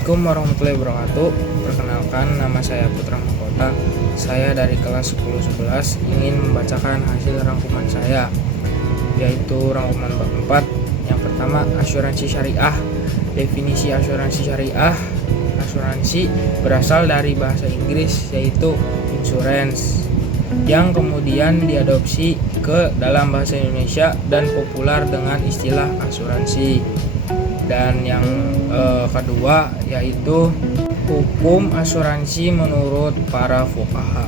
Assalamualaikum warahmatullahi wabarakatuh. Perkenalkan, nama saya Putra Mahkota. Saya dari kelas 10-11 ingin membacakan hasil rangkuman saya, yaitu rangkuman bab 4. Yang pertama, asuransi syariah. Definisi asuransi syariah: asuransi berasal dari bahasa Inggris yaitu insurance, yang kemudian diadopsi ke dalam bahasa Indonesia dan populer dengan istilah asuransi. Dan yang kedua yaitu hukum asuransi menurut para fuqaha.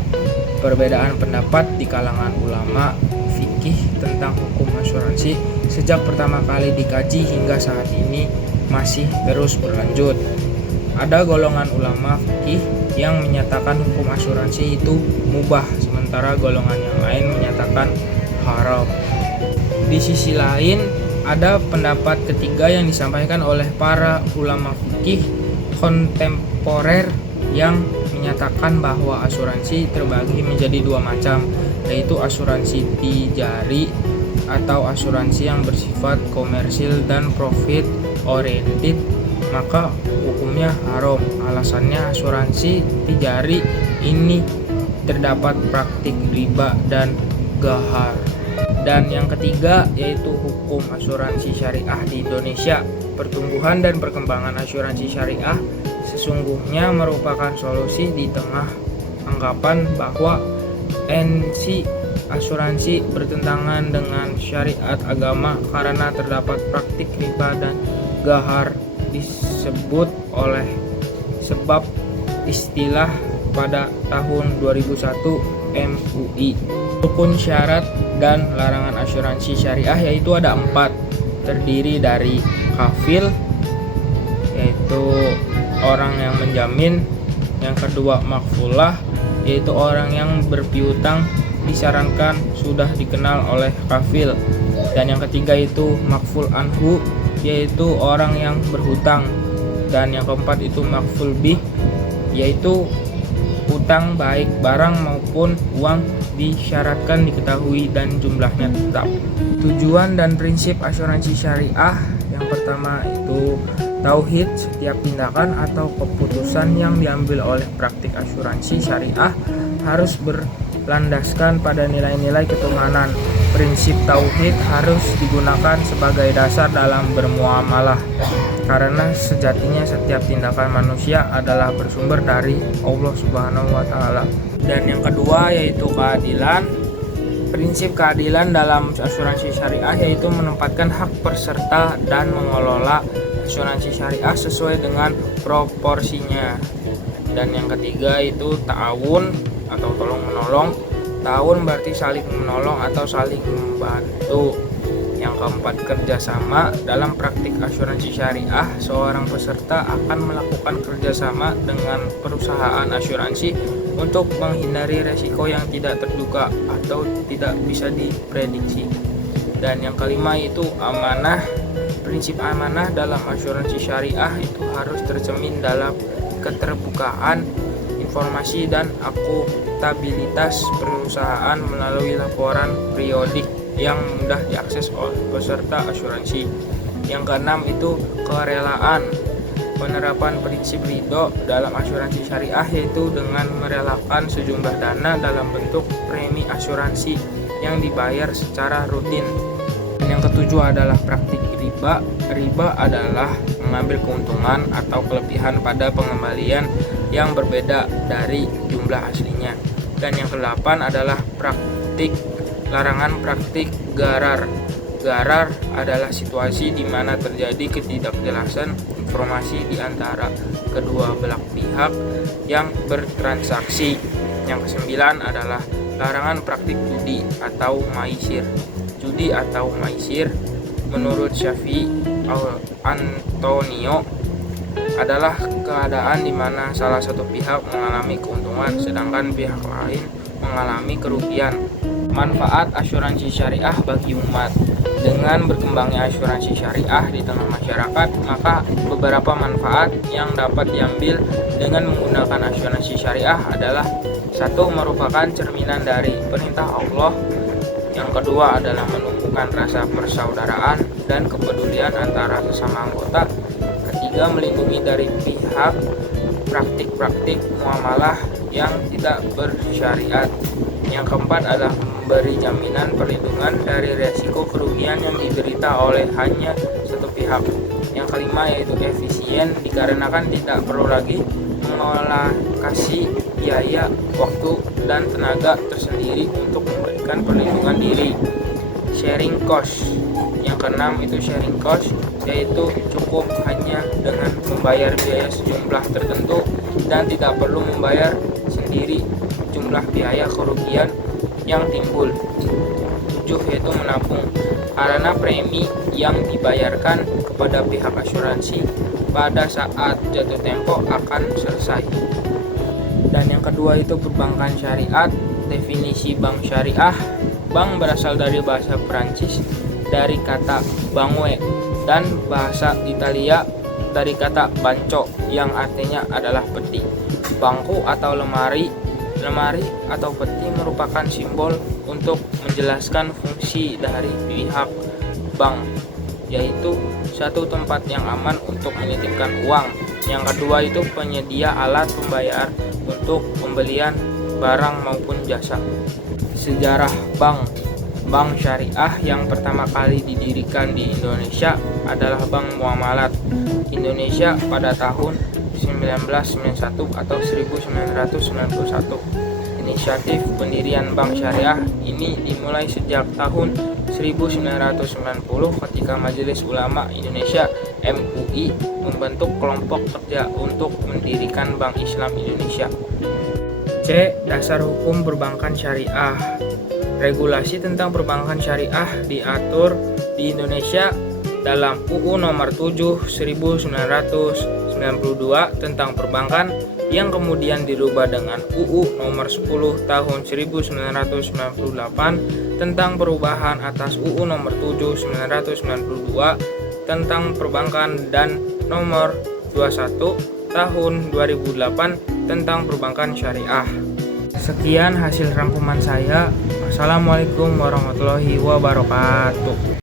Perbedaan pendapat di kalangan ulama fikih tentang hukum asuransi sejak pertama kali dikaji hingga saat ini masih terus berlanjut. Ada golongan ulama fikih yang menyatakan hukum asuransi itu mubah, sementara golongan yang lain menyatakan haram. Di sisi lain, ada pendapat ketiga yang disampaikan oleh para ulama fikih kontemporer yang menyatakan bahwa asuransi terbagi menjadi dua macam, yaitu asuransi tijari atau asuransi yang bersifat komersil dan profit oriented, maka hukumnya haram. Alasannya, asuransi tijari ini terdapat praktik riba dan ghar. Dan yang ketiga yaitu hukum asuransi syariah di Indonesia. Pertumbuhan dan perkembangan asuransi syariah sesungguhnya merupakan solusi di tengah anggapan bahwa asuransi bertentangan dengan syariat agama karena terdapat praktik riba dan ghar disebut oleh sebab istilah pada tahun 2001 MUI. Rukun syarat dan larangan asuransi syariah yaitu ada 4, terdiri dari kafil, yaitu orang yang menjamin. Yang kedua, makfulah, yaitu orang yang berpiutang disarankan sudah dikenal oleh kafil. Dan yang ketiga itu makful anhu, yaitu orang yang berhutang. Dan yang keempat itu makful bih, yaitu hutang baik barang maupun uang disyaratkan diketahui dan jumlahnya tetap. Tujuan dan prinsip asuransi syariah: yang pertama itu tauhid. Setiap tindakan atau keputusan yang diambil oleh praktik asuransi syariah harus berlandaskan pada nilai-nilai ketuhanan. Prinsip tauhid harus digunakan sebagai dasar dalam bermuamalah, karena sejatinya setiap tindakan manusia adalah bersumber dari Allah Subhanahu wa Ta'ala. Dan yang kedua yaitu keadilan. Prinsip keadilan dalam asuransi syariah yaitu menempatkan hak peserta dan mengelola asuransi syariah sesuai dengan proporsinya. Dan yang ketiga itu ta'awun atau tolong menolong. Ta'awun berarti saling menolong atau saling membantu. Yang keempat, kerjasama. Dalam praktik asuransi syariah, seorang peserta akan melakukan kerjasama dengan perusahaan asuransi untuk menghindari resiko yang tidak terduga atau tidak bisa diprediksi. Dan yang kelima itu amanah. Prinsip amanah dalam asuransi syariah itu harus tercermin dalam keterbukaan informasi dan akuntabilitas perusahaan melalui laporan periodik yang mudah diakses oleh peserta asuransi. Yang keenam itu kerelaan. Penerapan prinsip ridho dalam asuransi syariah yaitu dengan merelakan sejumlah dana dalam bentuk premi asuransi yang dibayar secara rutin. Dan yang ketujuh adalah praktik riba. Riba adalah mengambil keuntungan atau kelebihan pada pengembalian yang berbeda dari jumlah aslinya. Dan yang kedelapan adalah larangan praktik gharar. Gharar adalah situasi di mana terjadi ketidakjelasan informasi di antara kedua belah pihak yang bertransaksi. Yang kesembilan adalah larangan praktik judi atau maisir. Judi atau maisir menurut Syafi'i Antonio adalah keadaan di mana salah satu pihak mengalami keuntungan sedangkan pihak lain mengalami kerugian. Manfaat asuransi syariah bagi umat. Dengan berkembangnya asuransi syariah di tengah masyarakat, maka beberapa manfaat yang dapat diambil dengan menggunakan asuransi syariah adalah: 1. Merupakan cerminan dari perintah Allah. Yang kedua adalah menumbuhkan rasa persaudaraan dan kepedulian antara sesama anggota. Ketiga, ketiga, melindungi dari pihak praktik-praktik muamalah yang tidak bersyariat. Yang keempat adalah memberi jaminan perlindungan dari resiko kerugian yang diderita oleh hanya satu pihak. Yang kelima yaitu efisien, dikarenakan tidak perlu lagi mengalokasi biaya, waktu, dan tenaga tersendiri untuk memberikan perlindungan diri. Sharing cost. Yang keenam itu sharing cost, yaitu cukup hanya dengan membayar biaya sejumlah tertentu dan tidak perlu membayar sendiri jumlah biaya kerugian yang timbul. 7 yaitu menabung, karena premi yang dibayarkan kepada pihak asuransi pada saat jatuh tempo akan selesai. Dan yang kedua itu perbankan syariat. Definisi bank syariah: bank berasal dari bahasa Prancis dari kata banque, dan bahasa Italia dari kata banco yang artinya adalah peti. Bangku atau lemari atau peti merupakan simbol untuk menjelaskan fungsi dari pihak bank, yaitu satu tempat yang aman untuk menitipkan uang. Yang kedua itu penyedia alat pembayar untuk pembelian barang maupun jasa. Sejarah Bank syariah yang pertama kali didirikan di Indonesia adalah Bank Muamalat Indonesia pada tahun 1991 atau 1991. Inisiatif pendirian Bank Syariah ini dimulai sejak tahun 1990 ketika Majelis Ulama Indonesia (MUI) membentuk kelompok kerja untuk mendirikan Bank Islam Indonesia. C. Dasar hukum perbankan syariah. Regulasi tentang perbankan syariah diatur di Indonesia dalam UU Nomor 7 1992 tentang perbankan, yang kemudian dirubah dengan UU Nomor 10 Tahun 1998 tentang perubahan atas UU Nomor 7 1992 tentang perbankan, dan Nomor 21 Tahun 2008 tentang perbankan syariah. Sekian hasil rangkuman saya. Wassalamualaikum warahmatullahi wabarakatuh.